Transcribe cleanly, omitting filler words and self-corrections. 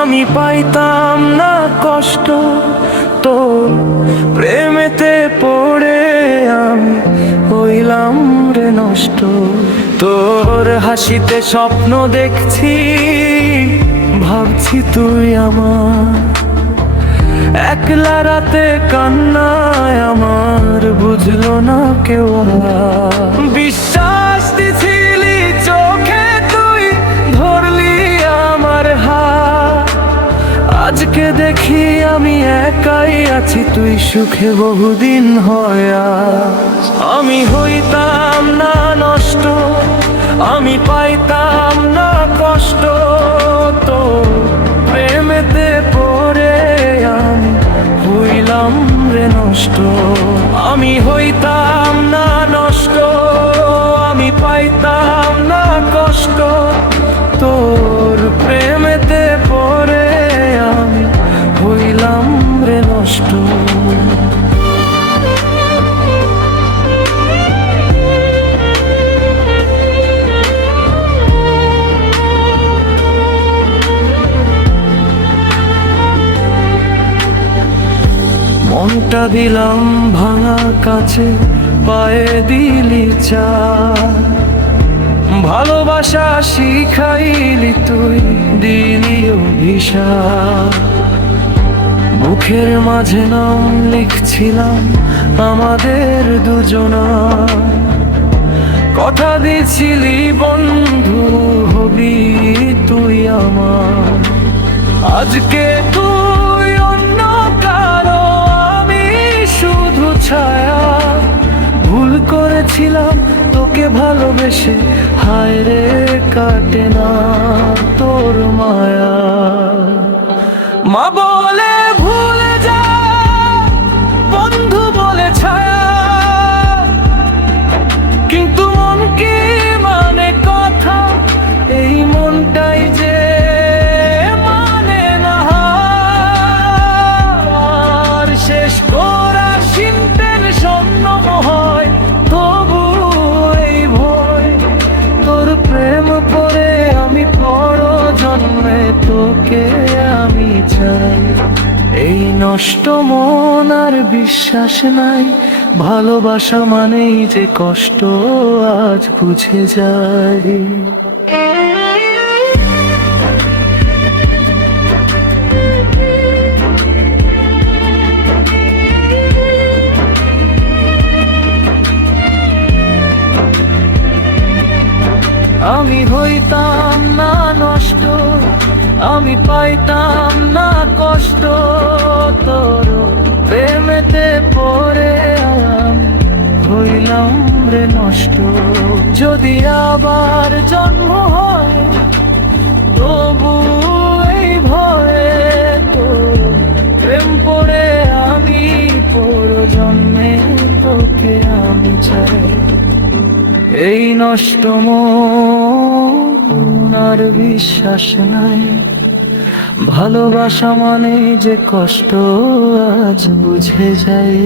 আমি পাইতাম না কষ্ট, তো প্রেমেতে পড়ে আমি হইলাম রে নষ্ট। তোর হাসিতে স্বপ্ন দেখছি, ভাবছি তুই আমার, একলা রাতে কান্নায় আমার বুঝলো না কেউ। বিশ্বাস দিছিলি চোখে তুই, ধরলি আমার হাত, আজকে দেখি আমি একাই আছি, তুই সুখে বহুদিন হয় আজ। আমি হইতাম না নষ্ট, আমি পাইতাম না কষ্ট, তো প্রেমেতে পড়ে আমি হইলাম রে নষ্ট। আমি হইতাম না নষ্ট, আমি পাইতাম না কষ্ট, তোর প্রেমেতে পড়ে আমি হইলাম রে নষ্ট। মনটা দিলাম ভাঙা কাছে, পায়ে দিলি চা, ভালোবাসা শিখাইলি তুই, দিলি অভিশাপ। বুকের মাঝে নাম লিখছিলাম আমাদের দুজনা, কথা দিছিলি বন্ধু হবি তুই আমার। আজকে তুই অন্য কারো, আমি শুধু ছায়া। ভুল করেছিলাম তোকে ভালোবেসে, হায় রে কাটে না তোর মায়া। মা বলে ভুলে যা, বন্ধু বলে ছায়া, কিন্তু মন কি মানে কথা, এই মনটাই যে মানে না। আর শেষ করা সিনটেন স্বর্ণ হয়, তবু এই ভয়, তোর প্রেম পরে আমি পর জন্মে তোকে আমি চাই। এই নষ্ট মন আর বিশ্বাস নাই, ভালোবাসা মানেই যে কষ্ট আজ বুঝে যাই। আমি হইতাম না নষ্ট, আমি পাইতাম না কষ্ট, তোর প্রেমেতে পড়ে আমি হইলাম রে নষ্ট। যদি আবার জন্ম হয়, তবু এই ভয়ে, তোর প্রেম পড়ে আমি পর জন্মে তোকে আমি চাই। এই নষ্ট মন আর বিশ্বাস নাই, ভালোবাসা মানে যে কষ্ট আজ বুঝে যাই।